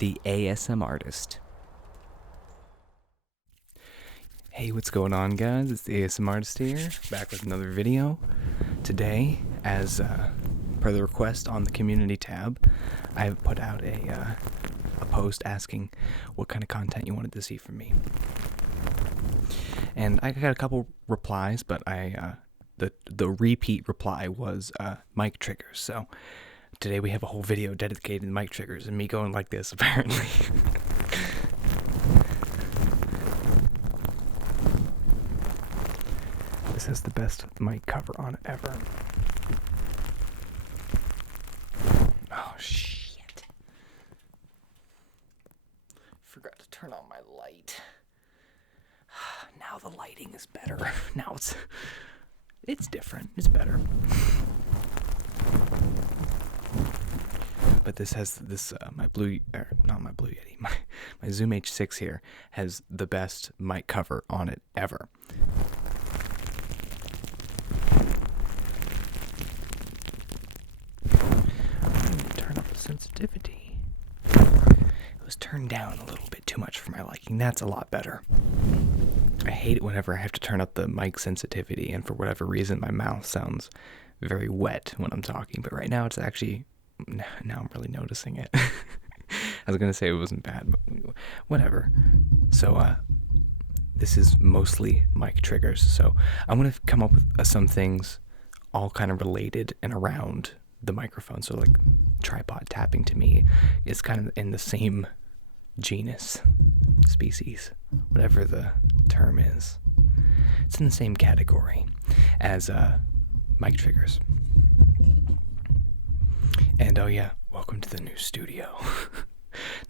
the ASMARtist. Hey, what's going on, guys? It's the ASMARtist here, back with another video. Today, as per the request on the community tab, I have put out a post asking what kind of content you wanted to see from me. And I got a couple replies, but the repeat reply was mic triggers. So today we have a whole video dedicated to mic triggers and me going like this, apparently. This has the best mic cover on it ever. Oh, shit. Forgot to turn on my light. Now the lighting is better. Now it's different. It's better. But this has this my Yeti, my Zoom H6 here has the best mic cover on it ever. I'm going to turn up the sensitivity. It was turned down a little bit too much for my liking. That's a lot better. I hate it whenever I have to turn up the mic sensitivity, and for whatever reason my mouth sounds very wet when I'm talking, but right now it's actually, now I'm really noticing it. I was going to say it wasn't bad, but whatever. So this is mostly mic triggers, so I'm going to come up with some things all kind of related and around the microphone. So like tripod tapping to me is kind of in the same genus, species, whatever the term is. It's in the same category as mic triggers. And oh yeah, welcome to the new studio.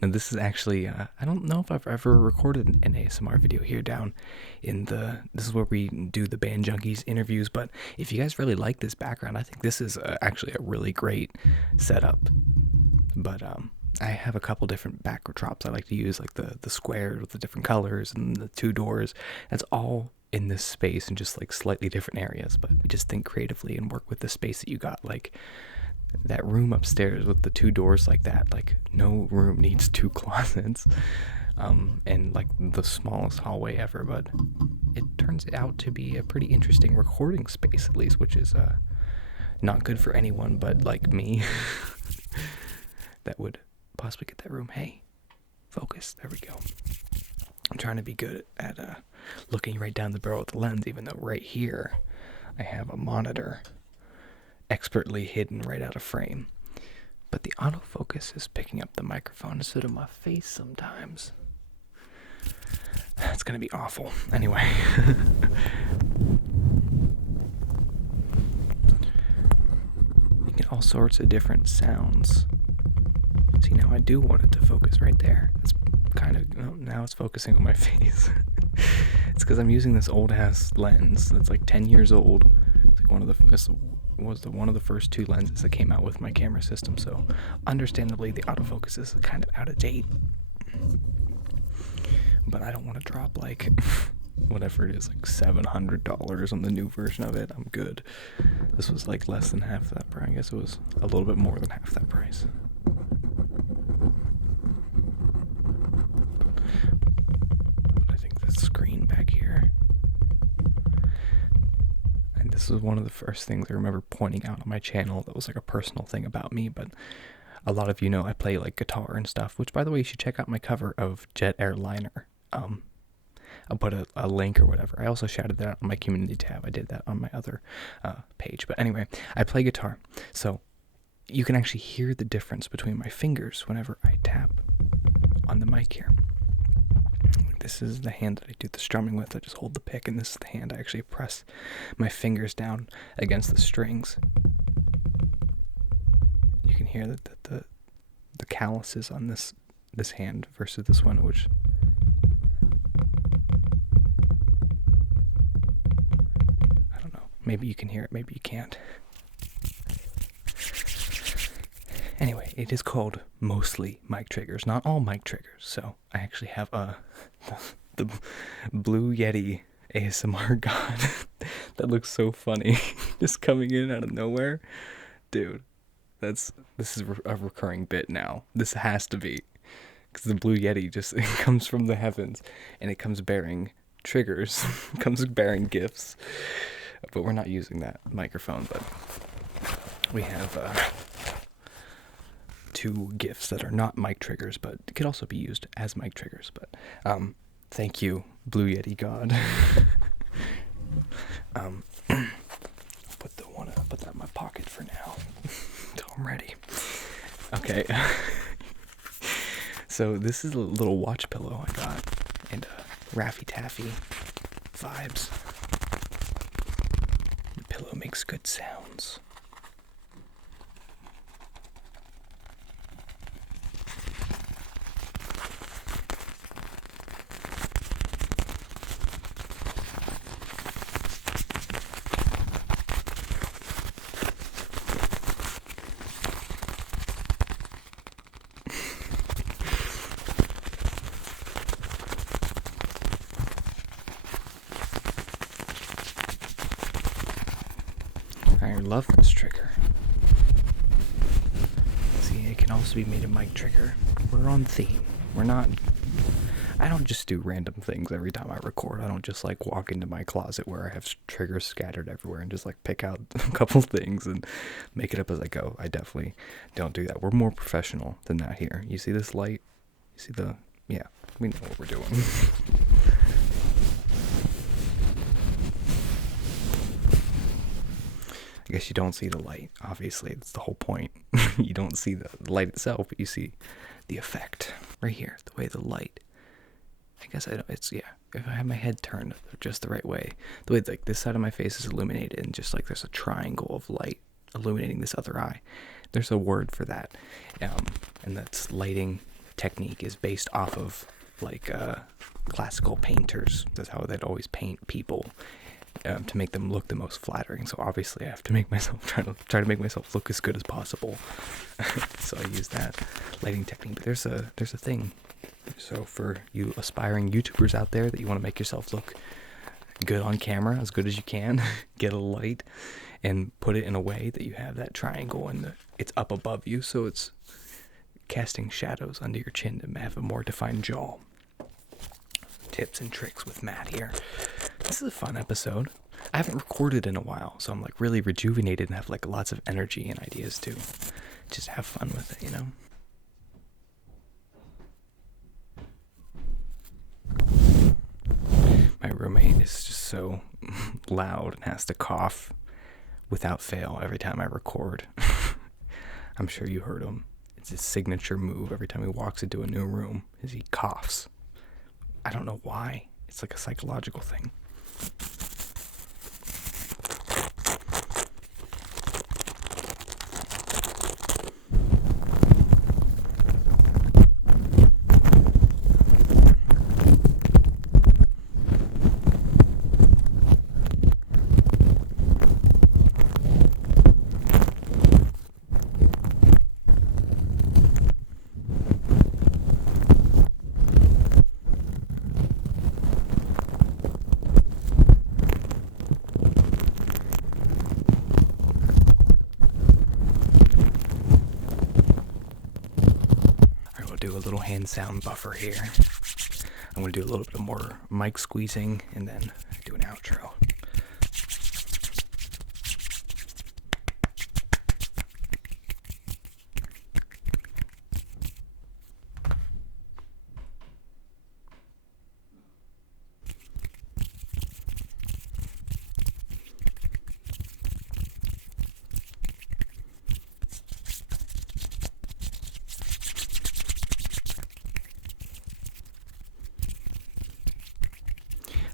Now this is actually, I don't know if I've ever recorded an ASMR video here down in this is where we do the Band Junkies interviews, but if you guys really like this background, I think this is actually a really great setup. But I have a couple different backdrops I like to use, like the squares with the different colors and the two doors. That's all in this space in just like slightly different areas, but we just think creatively and work with the space that you got. Like that room upstairs with the two doors like that, like no room needs two closets, and like the smallest hallway ever, but it turns out to be a pretty interesting recording space, at least, which is not good for anyone but like me that would possibly get that room. Hey, focus, there we go. I'm trying to be good at looking right down the barrel of the lens, even though right here I have a monitor expertly hidden right out of frame. But the autofocus is picking up the microphone instead of my face sometimes. It's gonna be awful. Anyway. You get all sorts of different sounds. See, now I do want it to focus right there. It's kind of, now it's focusing on my face. It's because I'm using this old ass lens that's like 10 years old. It's like one of the first two lenses that came out with my camera system, so understandably the autofocus is kind of out of date. But I don't want to drop like whatever it is, like $700 on the new version of it. I'm good. This was like less than half that price. I guess it was a little bit more than half that price. But I think the screen back here, and this was one of the first things I remember pointing out on my channel that was like a personal thing about me, but a lot of you know I play like guitar and stuff, which by the way, you should check out my cover of Jet Airliner. I'll put a link or whatever. I also shouted that out on my community tab. I did that on my other page. But anyway, I play guitar, so you can actually hear the difference between my fingers whenever I tap on the mic here. This is the hand that I do the strumming with. I just hold the pick, and this is the hand I actually press my fingers down against the strings. You can hear that the calluses on this hand versus this one, which I don't know. Maybe you can hear it, maybe you can't. Anyway, it is called mostly mic triggers, not all mic triggers. So I actually have the Blue Yeti ASMR god that looks so funny, just coming in out of nowhere, dude. This is a recurring bit now. This has to be. because the Blue Yeti just it comes from the heavens, and it comes bearing triggers, comes bearing gifts. But we're not using that microphone, but we have 2 gifts that are not mic triggers, but it could also be used as mic triggers. But thank you, Blue Yeti God. Put that in my pocket for now until I'm ready. Okay. So this is a little watch pillow I got, and Raffy Taffy vibes. The pillow makes good sounds. I love this trigger. See, it can also be made a mic trigger. We're on theme. I don't just do random things every time I record. I don't just like walk into my closet where I have triggers scattered everywhere and just like pick out a couple things and make it up as I go. I definitely don't do that. We're more professional than that here. You see this light? You see yeah, we know what we're doing. I guess you don't see the light, obviously. That's the whole point. You don't see the light itself, but you see the effect. Right here, the way the light. I guess if I have my head turned just the right way, the way like this side of my face is illuminated and just like there's a triangle of light illuminating this other eye. There's a word for that. And that's lighting technique is based off of like classical painters. That's how they'd always paint people. To make them look the most flattering. So obviously I have to make myself try to make myself look as good as possible. So I use that lighting technique. But there's a thing. So for you aspiring YouTubers out there that you want to make yourself look good on camera, as good as you can, get a light and put it in a way that you have that triangle and it's up above you, so it's casting shadows under your chin to have a more defined jaw. Tips and tricks with Matt here. This is a fun episode. I haven't recorded in a while, so I'm like really rejuvenated and have like lots of energy and ideas to just have fun with it, you know? My roommate is just so loud and has to cough without fail every time I record. I'm sure you heard him. It's his signature move every time he walks into a new room is he coughs. I don't know why. It's like a psychological thing. Do a little hand sound buffer here. I'm going to do a little bit more mic squeezing and then do an outro.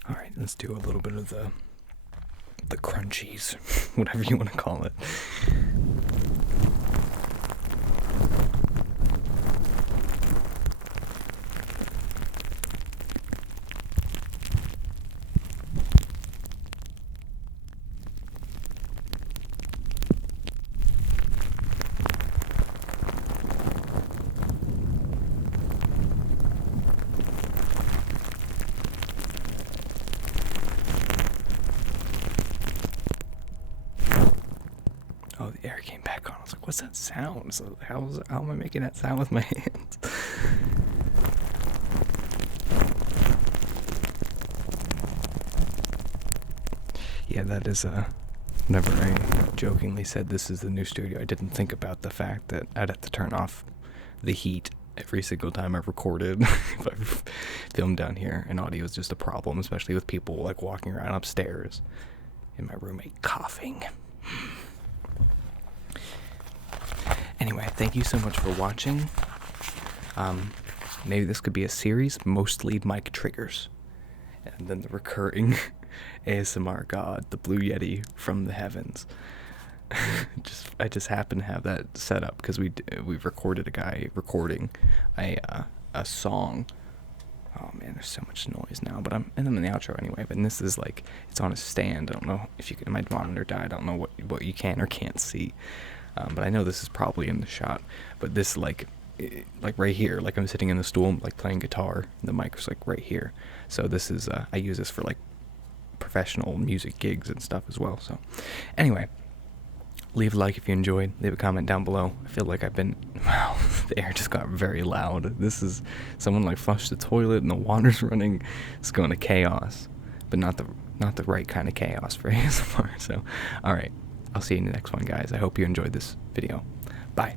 Alright, let's do a little bit of the crunchies, whatever you want to call it. Oh, the air came back on. I was like, what's that sound? So how am I making that sound with my hands? Yeah, that is whenever I jokingly said this is the new studio, I didn't think about the fact that I'd have to turn off the heat every single time I recorded if I filmed down here, and audio is just a problem, especially with people like walking around upstairs and my roommate coughing. Anyway, thank you so much for watching. Maybe this could be a series, mostly mic triggers, and then the recurring ASMR god, the Blue Yeti from the heavens. I just happen to have that set up because we recorded a guy recording a song. Oh man, there's so much noise now, but I'm in the outro anyway. But this is like, it's on a stand. I don't know if you can. My monitor died. I don't know what you can or can't see. But I know this is probably in the shot. But this like right here, like I'm sitting in the stool, like playing guitar. And the mic was like right here. So this is I use this for like professional music gigs and stuff as well. So anyway, leave a like if you enjoyed. Leave a comment down below. I feel like wow, the air just got very loud. This is someone like flushed the toilet and the water's running. It's going to chaos, but not the right kind of chaos for ASMR. So, all right, I'll see you in the next one, guys. I hope you enjoyed this video. Bye.